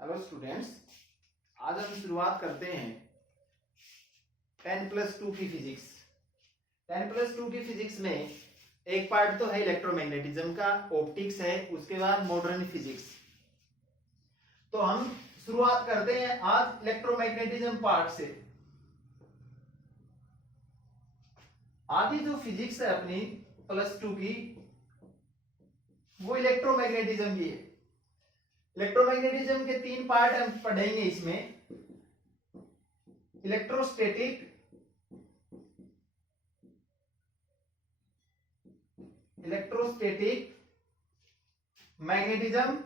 Hello students, आज हम शुरुआत करते हैं 10+2 की फिजिक्स। 10+2 की फिजिक्स में एक पार्ट तो है इलेक्ट्रोमैग्नेटिज्म का, ऑप्टिक्स है, उसके बाद मॉडर्न फिजिक्स। तो हम शुरुआत करते हैं आज इलेक्ट्रोमैग्नेटिज्म पार्ट से। आधी जो फिजिक्स है अपनी +2 की, वो इलेक्ट्रोमैग्नेटिज्म की है। इलेक्ट्रोमैग्नेटिज्म के 3 पार्ट हम पढ़ेंगे इसमें। इलेक्ट्रोस्टैटिक, मैग्नेटिज्म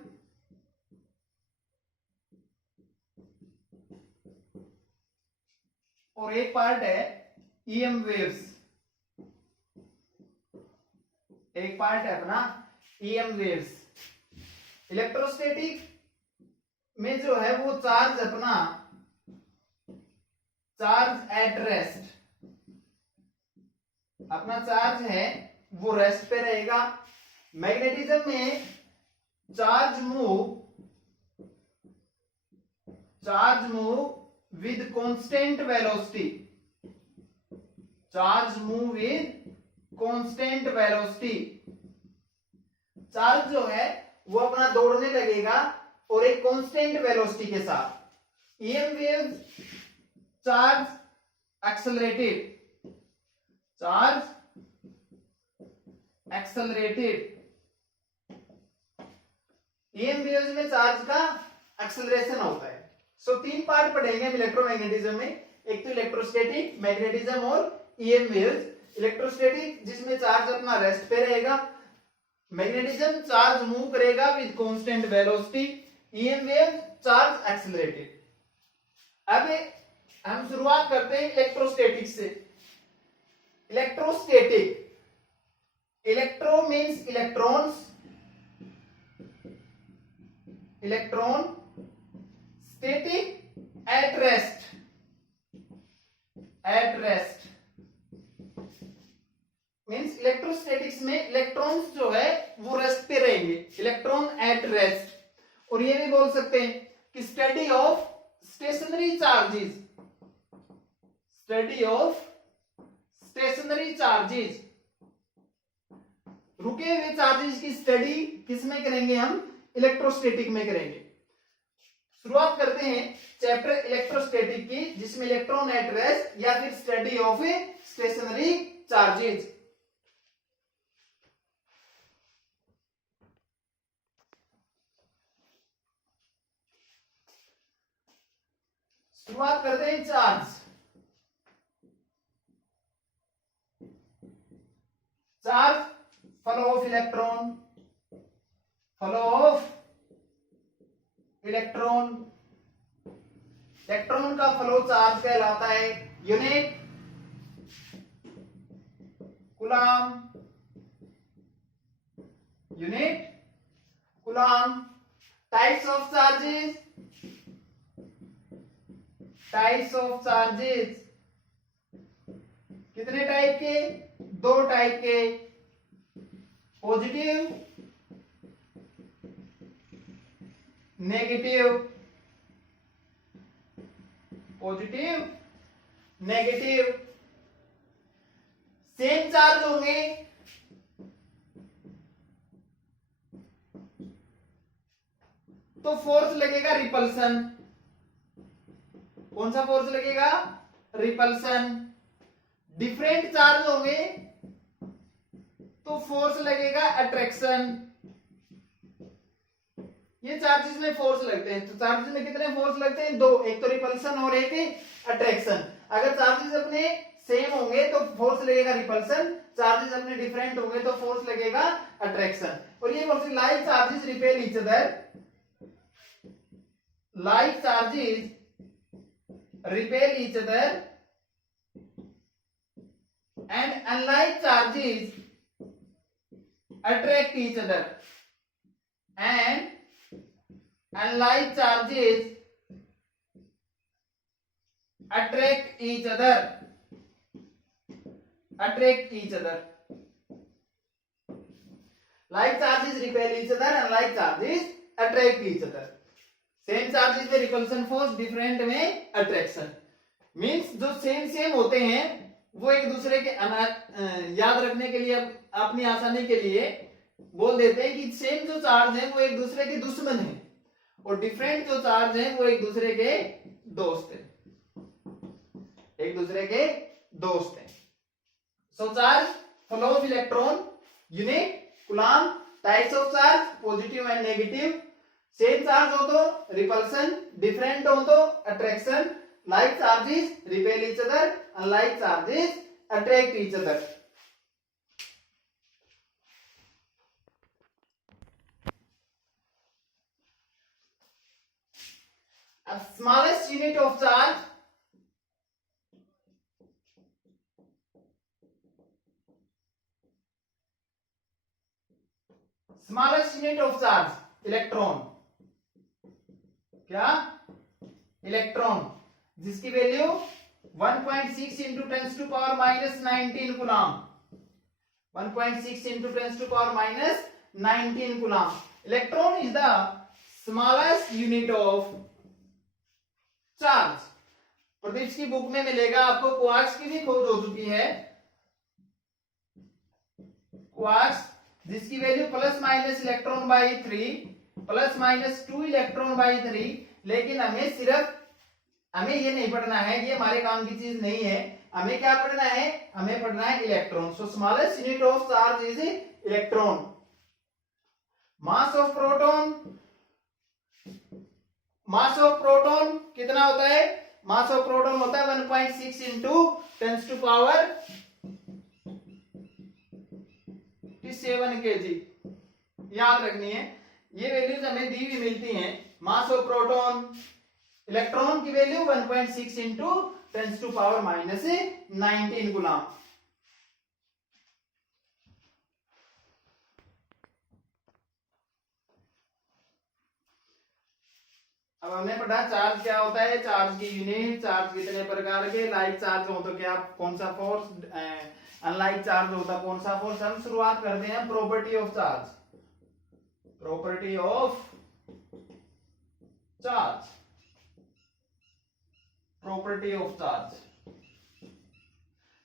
और एक पार्ट है ईएम वेव्स। एक पार्ट है अपना ईएम वेव्स। इलेक्ट्रोस्टैटिक में जो है वो चार्ज अपना चार्ज एट रेस्ट, अपना चार्ज है वो रेस्ट पे रहेगा। मैग्नेटिज्म में charge move with constant velocity. Charge move with constant velocity. Charge जो है वो अपना दौड़ने लगेगा और एक कांस्टेंट वेलोसिटी के साथ। EM wave charge accelerated. Charge accelerated. EM waves में चार्ज का एक्सेलरेशन होता है। सो 3 पार्ट पढ़ेंगे हम इलेक्ट्रोमैग्नेटिज्म में। एक तो इलेक्ट्रोस्टैटिक, मैग्नेटिज्म और ईएम वेव्स। इलेक्ट्रोस्टैटिक जिसमें चार्ज अपना रेस्ट पे रहेगा। मैग्नेटिज्म चार्ज मूव करेगा with constant velocity. EM wave charge accelerated. अब हम शुरुआत करते हैं इलेक्ट्रोस्टैटिक से। Electrostatic, electro means electrons, electron, static at rest, at rest means electrostatics में इलेक्ट्रॉन्स जो है वो रेस्ट पे रहेंगे। Electron at rest. और ये भी बोल सकते हैं कि study of stationary charges, study of stationary charges. रुके हुए चार्जेस की स्टडी किसमें करेंगे हम? इलेक्ट्रोस्टैटिक में करेंगे। शुरुआत करते हैं चैप्टर इलेक्ट्रोस्टैटिक की, जिसमें इलेक्ट्रॉन एट रेस्ट या फिर स्टडी ऑफ स्टेशनरी चार्जेस। शुरुआत करते हैं charge. Charge flow of electron, flow of electron. Electron का फ्लो चार्ज कहलाता है unit coulomb, unit coulomb. Types of charges, types of charges कितने टाइप के? 2 टाइप के। Positive, negative, positive, negative. Same charge होंगे तो फोर्स लगेगा रिपल्सन। कौन सा फोर्स लगेगा? रिपल्सन। डिफरेंट चार्ज होंगे तो फोर्स लगेगा अट्रैक्शन। ये चार्जेस में फोर्स लगते हैं। तो चार्जेस में कितने फोर्स लगते हैं? 2। एक तो रिपल्सन और एक अट्रैक्शन। अगर चार्जेस अपने सेम होंगे तो फोर्स लगेगा रिपल्सन, चार्जेस अपने डिफरेंट होंगे तो फोर्स लगेगा अट्रैक्शन। और ये बोलते like charges repel each other, like charges repel each other and unlike charges attract each other, and unlike charges attract each other, attract each other. Like charges repel each other and like charges attract each other. Same charges में repulsion force, different में attraction. Means जो same same होते हैं वो एक दूसरे के याद रखने के लिए, अपनी आसानी के लिए बोल देते हैं कि सेम जो चार्ज है वो एक दूसरे के दुश्मन है, और डिफरेंट जो चार्ज है वो एक दूसरे के दोस्त है, एक दूसरे के दोस्त है। So charge flow of electron unit coulomb, types of charge positive and negative, same charge हो तो रिपल्सन, डिफरेंट हो तो attraction, like charges repel each other, unlike charges attract each other. A smallest unit of charge electron, क्या electron, जिसकी value 1.6 into 10 to power minus 19 coulomb, 1.6 into 10 to power minus 19 coulomb. Electron is the smallest unit of charge. Pradeep की book में मिलेगा आपको, quarks की भी खोज हो चुकी है, क्वार्क्स जिसकी value plus minus electron by 3, plus minus 2 electron by 3, लेकिन हमें ये नहीं पढ़ना है, ये हमारे काम की चीज नहीं है। हमें क्या पढ़ना है, हमें पढ़ना है electron. So smallest unit of charge is electron. Mass of proton, mass of proton कितना होता है, मास ऑफ प्रोटॉन होता है 1.6 इंटू 10 टू पावर 7 kg। याद रखनी है, ये वैल्यूज हमें दी हुई मिलती हैं। मास ऑफ प्रोटॉन, इलेक्ट्रॉन की value 1.6 into 10 to power minus 19 coulomb. अब हमने पढ़ा चार्ज क्या होता है, चार्ज की यूनिट, चार्ज कितने प्रकार के, लाइक चार्ज हो तो क्या कौन सा फोर्स, अनलाइक चार्ज होता कौन सा फोर्स। हम शुरुआत करते हैं property of charge, property of charge, property of charge.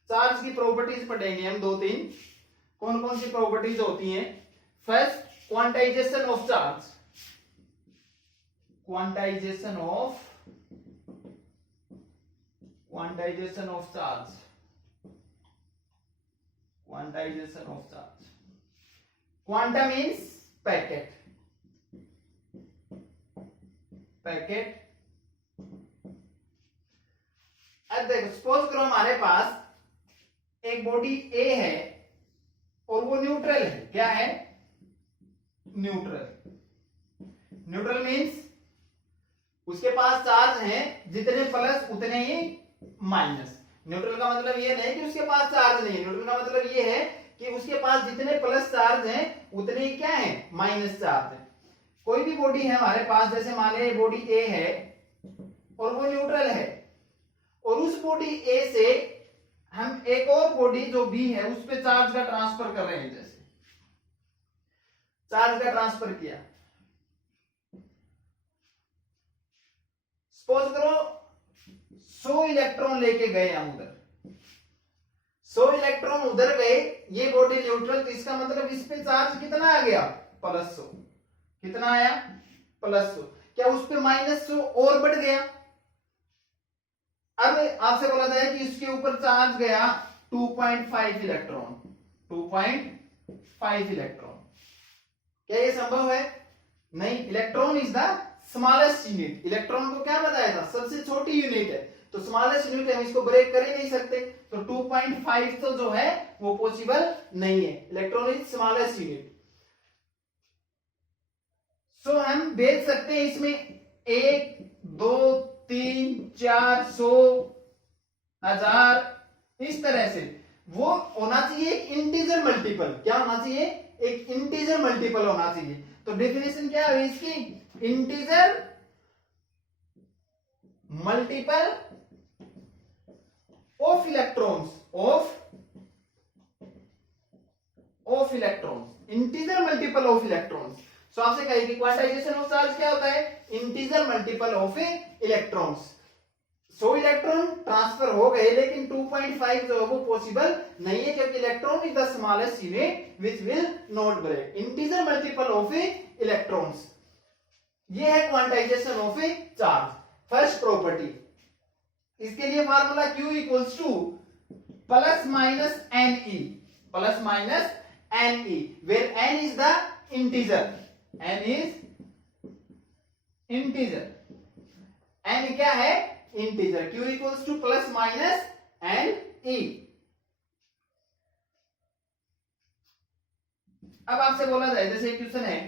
Charge की प्रॉपर्टीज पढ़ेंगे हम 2-3, कौन कौन सी प्रॉपर्टीज होती हैं। First, quantization of charge, quantization of charge, quantization of charge. Quanta means packet, packet। अब देखो, सपोज करो हमारे पास एक बॉडी ए है और वो न्यूट्रल है। क्या है, न्यूट्रल। न्यूट्रल मीन्स उसके पास चार्ज है जितने प्लस उतने ही माइनस। न्यूट्रल का मतलब ये नहीं कि उसके पास चार्ज नहीं है, न्यूट्रल का मतलब ये है कि उसके पास जितने प्लस चार्ज हैं उतने ही क्या है, माइनस चार्ज है। कोई भी बॉडी है हमारे पास, जैसे मान ले बॉडी ए है और वो न्यूट्रल है, और उस बॉडी ए से हम एक और बॉडी जो बी है उस पे चार्ज का ट्रांसफर कर रहे हैं। जैसे चार्ज का ट्रांसफर किया, सपोज करो 100 इलेक्ट्रॉन लेके गए हम उधर, 100 इलेक्ट्रॉन उधर गए, ये बॉडी न्यूट्रल, तो इसका मतलब इस पे चार्ज कितना आ गया, +100। कितना आया, +100। क्या उस पे -100 और बढ़ गया। अब आपसे बोला था कि इसके ऊपर चार्ज गया 2.5 इलेक्ट्रॉन, 2.5 इलेक्ट्रॉन। क्या ये संभव है, नहीं। Electron is the smallest unit. Electron को क्या बताया था, सबसे छोटी यूनिट है, तो स्मॉलेस्ट यूनिट हम इसको ब्रेक कर ही नहीं सकते, तो 2.5 तो जो है वो पॉसिबल नहीं है। Electron is smallest unit. So हम भेज सकते हैं इसमें 1, 2, 3, 4, 100, 1000, इस तरह से। वो होना चाहिए एक इंटीजर मल्टीपल। क्या होना चाहिए, एक इंटीजर मल्टीपल होना चाहिए। तो डेफिनेशन क्या है इसकी, integer multiple of electrons, of electrons, integer multiple of electrons. So आपसे कहे कि क्वांटाइजेशन ऑफ चार्ज क्या होता है, integer multiple of a electrons. So electron transfer हो गए लेकिन 2.5 जो है वो पॉसिबल नहीं है, क्योंकि electron is the smallest unit which will not break. Integer multiple of a electrons, ये है quantisation of a charge, first property. इसके लिए formula Q equals to plus minus N E, plus minus N E, where n is the integer, n is integer, n क्या है, integer. Q equals to plus minus N E. अब आपसे बोला जाए, जैसे question है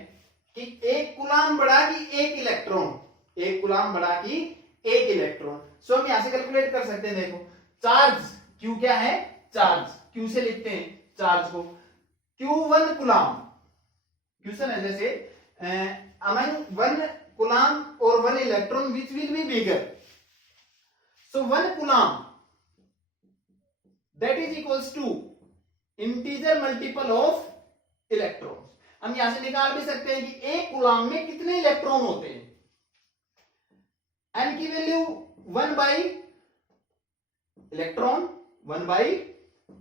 कि एक कूलाम बढ़ा कि एक इलेक्ट्रॉन, एक कूलाम बढ़ा कि एक इलेक्ट्रॉन। सो हम यहां से कैलकुलेट कर सकते हैं, देखो चार्ज Q क्या है, चार्ज Q से लिखते हैं चार्ज को, Q1 कूलाम। क्वेश्चन है जैसे अमंग 1 कूलाम और 1 electron which will be bigger, so 1 coulomb that is equals to integer multiple of electrons। हम यहां से निकाल भी सकते हैं कि एक कूलाम में कितने इलेक्ट्रॉन होते हैं। n की value 1 by electron, 1 by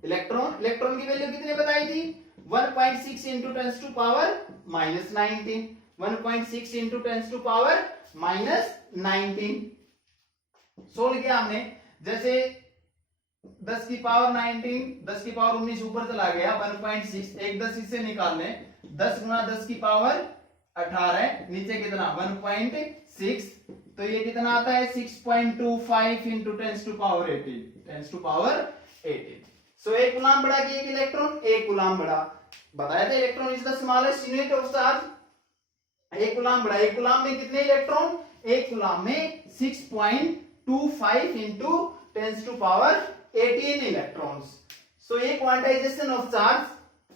electron, electron की वैल्यू कितने बताई थी, 1.6 into 10 to power minus 19, 1.6 into 10 to power minus 19 solve किया हमने। जैसे 10 की पावर 19, 10 की पावर 19 ऊपर चला गया, 1.6, एक 10 इससे निकाल लें, 10 गुना 10 की पावर 18, नीचे कितना 1.6, तो ये कितना आता है 6.25 into 10 to power 18, 10 to power 18। So एक कूलाम बढ़ा कि एक इलेक्ट्रॉन, एक कूलाम बढ़ा, बताया था electron is the smallest unit of charge. एक कूलाम बढ़ा, एक कूलाम में कितने इलेक्ट्रॉन, एक कूलाम में 6.25 into 10 to power 18 electrons. So ये क्वांटाइजेशन ऑफ चार्ज,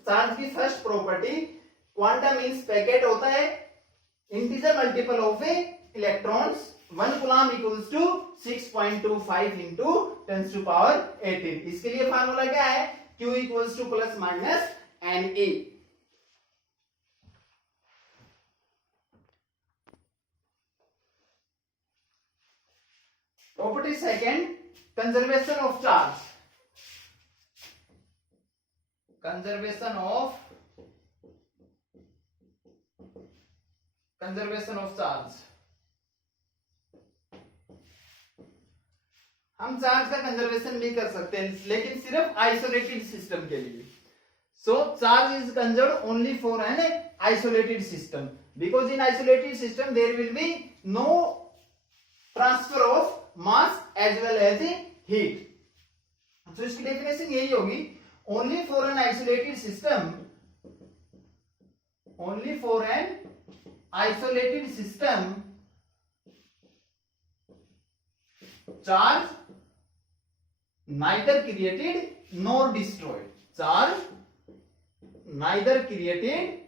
चार्ज की first property, quanta means packet होता है, integer multiple of a electrons, 1 coulomb equals to 6.25 into 10 to power 18। इसके लिए फार्मूला क्या है, Q equals to plus minus N A. Property second, conservation of charge, conservation of charge. हम charge का conservation भी कर सकते हैं, लेकिन सिर्फ आइसोलेटेड सिस्टम के लिए। So charge is conserved only for an isolated system, because in isolated system there will be no transfer of mass as well as heat. तो इसकी डेफिनेशन यही होगी, only for an isolated system, only for an isolated system charge neither created nor destroyed, charge neither created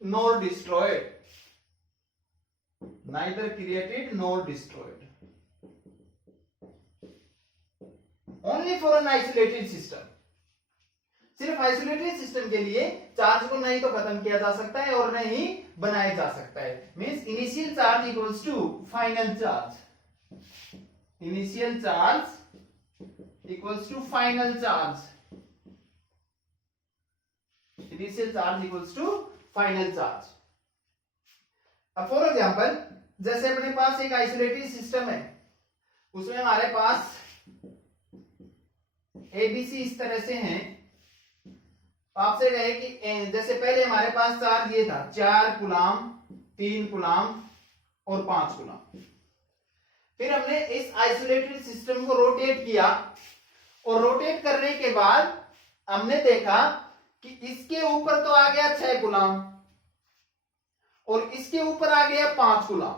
nor destroyed, neither created nor destroyed, only for an isolated system। सिर्फ isolated system के लिए charge को नहीं तो खत्म किया जा सकता है और नहीं बनाया जा सकता है। Means initial charge equals to final charge, initial charge equals to final charge, initial charge equals to final charge। अब फॉर एग्जांपल, जैसे अपने पास एक आइसोलेटेड सिस्टम है, उसमें हमारे पास एबीसी इस तरह से हैं। आपसे कहे कि जैसे पहले हमारे पास चार्ज ये था 4 कूलाम, 3 कूलाम और 5 कूलाम। फिर हमने इस आइसोलेटेड सिस्टम को रोटेट किया, और रोटेट करने के बाद हमने देखा कि इसके ऊपर तो आ गया 6 कूलाम और इसके ऊपर आ गया 5 कूलाम।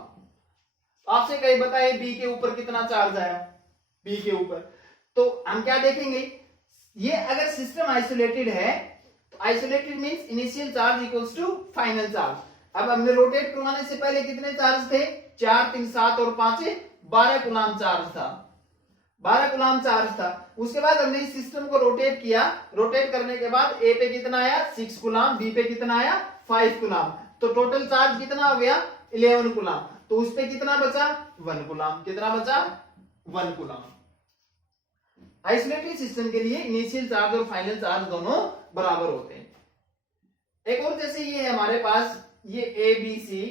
आपसे कहीं बताए बी के ऊपर कितना चार्ज आया, बी के ऊपर, तो हम क्या देखेंगे, ये अगर सिस्टम आइसोलेटेड है तो isolated means initial charge equals to final charge. अब हमने रोटेट करवाने से पहले कितने चार्ज थे, 4 3 7 और 5 12 कूलाम चार्ज था, 12 कूलाम चार्ज था। उसके बाद हमने इस सिस्टम को रोटेट किया, रोटेट करने के बाद ए पे कितना आया 6 कूलाम, बी पे कितना आया 5 कूलाम। तो टोटल चार्ज कितना हो गया 11 कूलम। तो उस पे कितना बचा 1 कूलम। कितना बचा 1 कूलम। आइसोलेटेड सिस्टम के लिए इनिशियल चार्ज और फाइनल चार्ज दोनों बराबर होते हैं। एक और जैसे ये है हमारे पास ये ए बी सी,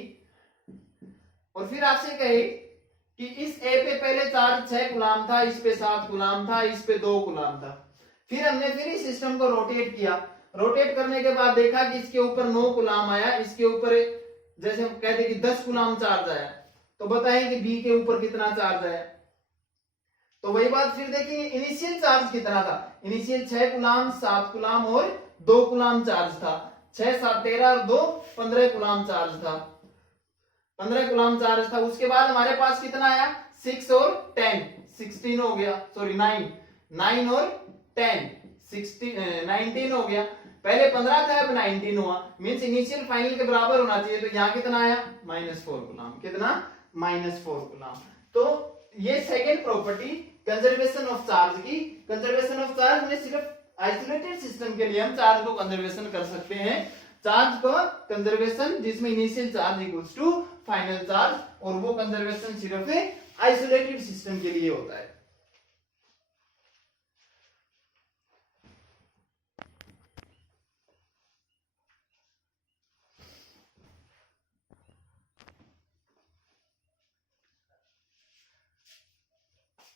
और फिर आपसे कहे कि इस ए पे पहले चार्ज 6 कूलम था, इस पे 7 कूलम था, इस पे 2 कूलम था। फिर हमने फिर इस सिस्टम को रोटेट किया। रोटेट करने के बाद देखा कि इसके ऊपर 9 कूलम आया, इसके ऊपर जैसे हम कहते कि 10 कूलम चार्ज आया। तो बताएं कि बी के ऊपर कितना चार्ज आया। तो वही बात फिर देखेंगे इनिशियल चार्ज कितना था। इनिशियल 6 कूलम, 7 कूलम और 2 कूलम चार्ज था। 6 7 13 और 2 15 कूलम चार्ज था। 15 कूलम चार्ज था। उसके बाद हमारे पास कितना आया 6 और 10 16 हो गया, सॉरी 9 और 10 19 हो गया। पहले 15 था अब 19 हुआ, मींस इनिशियल फाइनल के बराबर होना चाहिए। तो यहाँ कितना आया -4 कूलम। कितना -4 कूलम। तो ये second property conservation of charge की। कंजर्वेशन ऑफ चार्ज में सिर्फ आइसोलेटेड सिस्टम के लिए हम चार्ज को कंजर्वेशन कर सकते हैं। चार्ज को कंजर्वेशन जिसमें initial charge equals to final charge, और वो कंजर्वेशन सिर्फ आइसोलेटेड सिस्टम के लिए होता है।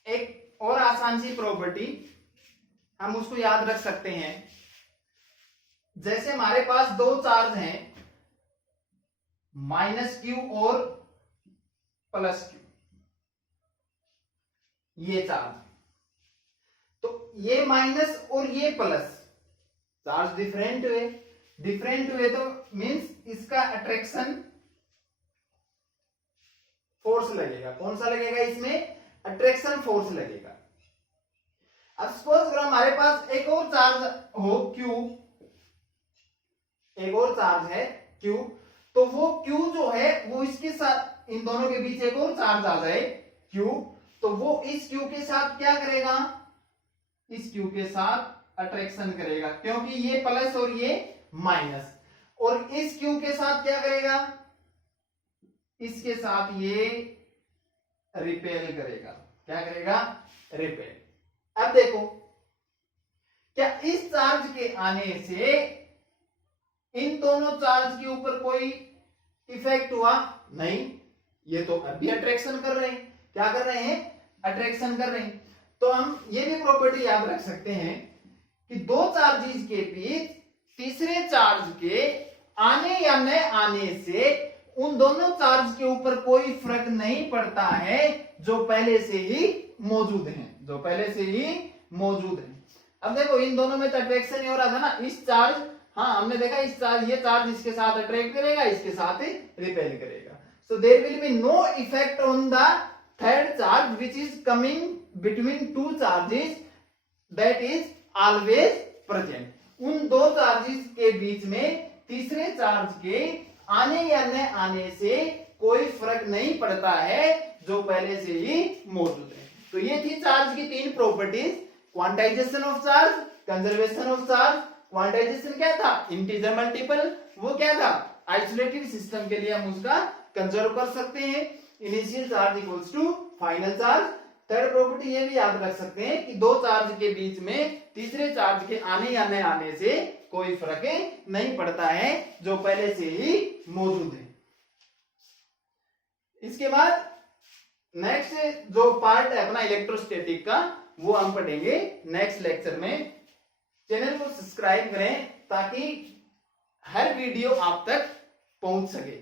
एक और आसान सी प्रॉपर्टी हम उसको याद रख सकते हैं। जैसे हमारे पास दो चार्ज हैं -q और +q, ये चार्ज, तो ये माइनस और ये प्लस चार्ज डिफरेंट हुए तो मींस इसका अट्रैक्शन फोर्स लगेगा। कौन सा लगेगा इसमें अट्रैक्शन फोर्स लगेगा। अब सपोज अगर हमारे पास एक और चार्ज हो Q, एक और चार्ज है Q, तो वो Q जो है वो इसके साथ इन दोनों के बीच एक और चार्ज आ जाए Q, तो वो इस Q के साथ क्या करेगा, इस Q के साथ अट्रैक्शन करेगा, क्योंकि ये प्लस और ये माइनस, और इस Q के साथ क्या करेगा, इसके साथ ये रिपेल करेगा। क्या करेगा, रिपेल। अब देखो क्या इस चार्ज के आने से इन दोनों चार्ज के ऊपर कोई इफेक्ट हुआ? नहीं, ये तो अभी अट्रैक्शन कर रहे हैं। क्या कर रहे हैं, अट्रैक्शन कर रहे हैं। तो हम ये भी प्रॉपर्टी याद रख सकते हैं कि दो चार्जेस के बीच तीसरे चार्ज के आने या न आने से उन दोनों चार्ज के ऊपर कोई फर्क नहीं पड़ता है जो पहले से ही मौजूद हैं, जो पहले से ही मौजूद हैं। अब देखो इन दोनों में तो अट्रैक्शन ही हो रहा था ना, इस चार्ज, हाँ हमने देखा इस चार्ज, ये चार्ज इसके साथ अट्रैक्ट करेगा, इसके साथ रिपेल करेगा। So there will be no effect on the third charge which is coming between two charges, that is always present. उन दो चार्जेस के बीच में तीसरे चार्ज के आने या न आने से कोई फर्क नहीं पड़ता है जो पहले से ही मौजूद है। तो ये थी चार्ज की तीन properties, quantization of charge, conservation of charge. Quantization क्या था, इंटीजर मल्टीपल, वो क्या था, आइसोलेटेड सिस्टम के लिए हम उसका कंजर्व कर सकते हैं, initial charge equals to final charge. Third property ये भी याद रख सकते हैं कि दो चार्ज के बीच में तीसरे चार्ज के आने या न आने से कोई फर्क नहीं पड़ता है जो पहले से ही मौजूद है। इसके बाद नेक्स्ट जो पार्ट है अपना इलेक्ट्रोस्टैटिक का, वो हम पढ़ेंगे नेक्स्ट लेक्चर में। चैनल को सब्सक्राइब करें ताकि हर वीडियो आप तक पहुंच सके।